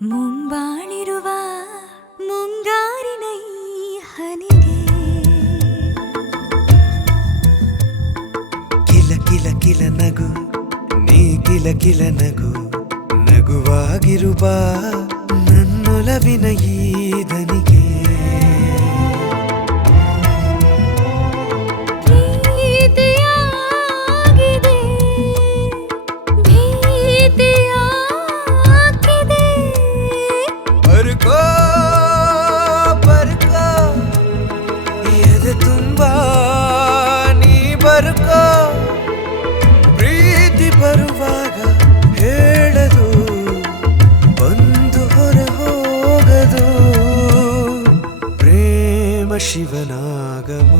ಮುಂಬಾಳಿರುವ ಮುಂಗಾರಿನ ಈ ಹನಿಗೆ ಕಿಲ ಕಿಲ ಕಿಲ ನಗು ನೀ ಕಿಲ ಕಿಲ ನಗು ನಗುವಾಗಿರುವ ನನ್ನೊಲವಿನ ಈ ದನಿಗೆ ಪ್ರೀತಿ ಬರುವಾಗ ಹೇಳದು ಬಂದು ಹೊರ ಹೋಗದು ಪ್ರೇಮ ಶಿವನಾಗಮ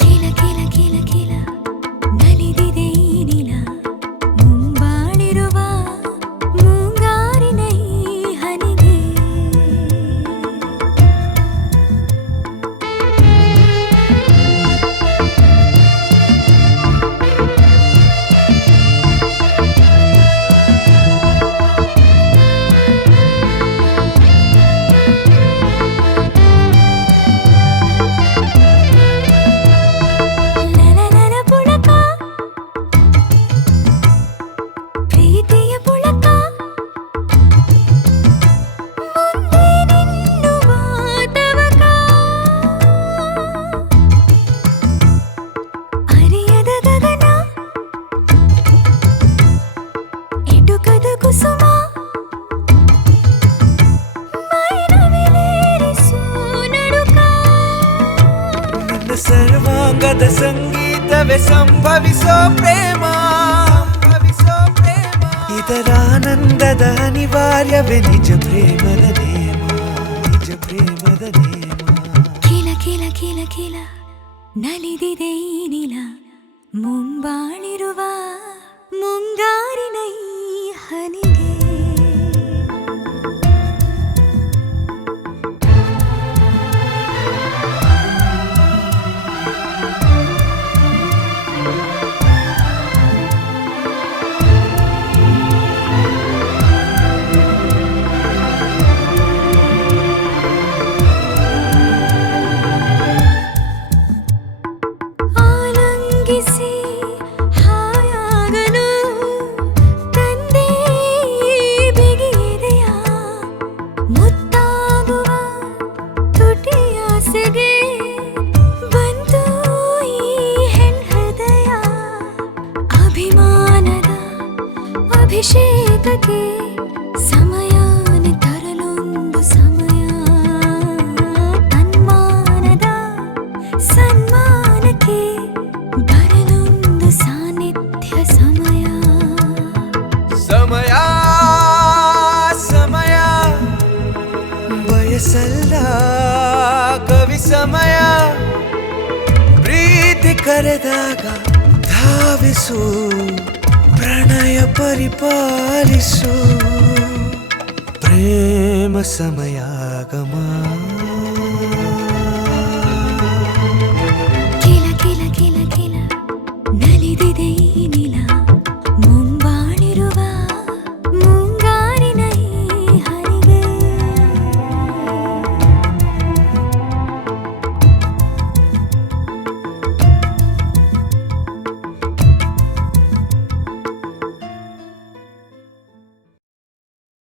ಕಿಲ ಕಿಲ ಕಿಲ ಕಿಲ ನಲಿದಿದೆ ಈ ನಿಲ ಮುಂಬಾಳಿರುವ ಮುಂಗಾರಿನ ಈ ಹನಿಗೆ ಸರ್ವಾಂಗದ ಸಂಗೀತವೇ ಸಂಭವಿಸೋ ಪ್ರೇಮ ಇದರಾನಂದದ ಅನಿವಾರ್ಯವೇ ನಿಜ ಪ್ರೇಮದ ನೇಮ ನಿಜ ಪ್ರೇಮದ ನೇಮ ಕಿಲ ಕಿಲ ಕಿಲ ಕಿಲ ನಲಿದಿದೆ ಈ ನಿಲ ಮುಂಬಾಳಿರುವ ಮುಂಗಾರಿನ ಈ ಹನಿಗೆ ಅಭಿಷೇಕಕ್ಕೆ ಸಮಯಾನ ತರಲೊಂದು ಸಮಯ ತನ್ಮಾನದ ಸನ್ಮಾನಕ್ಕೆ ಬರಲೊಂದು ಸಾನ್ನಿಧ್ಯ ಸಮಯ ಸಮಯ ಸಮಯ ಬಯಸಲ್ಲ ಕವಿ ಸಮಯ ಪ್ರೀತಿ ಕರೆದಾಗ ಧಾವಿಸು ಪ್ರಣಯ ಪರಿಪಾಲಿಸು ಪ್ರೇಮ ಸಮಯಾಗಮ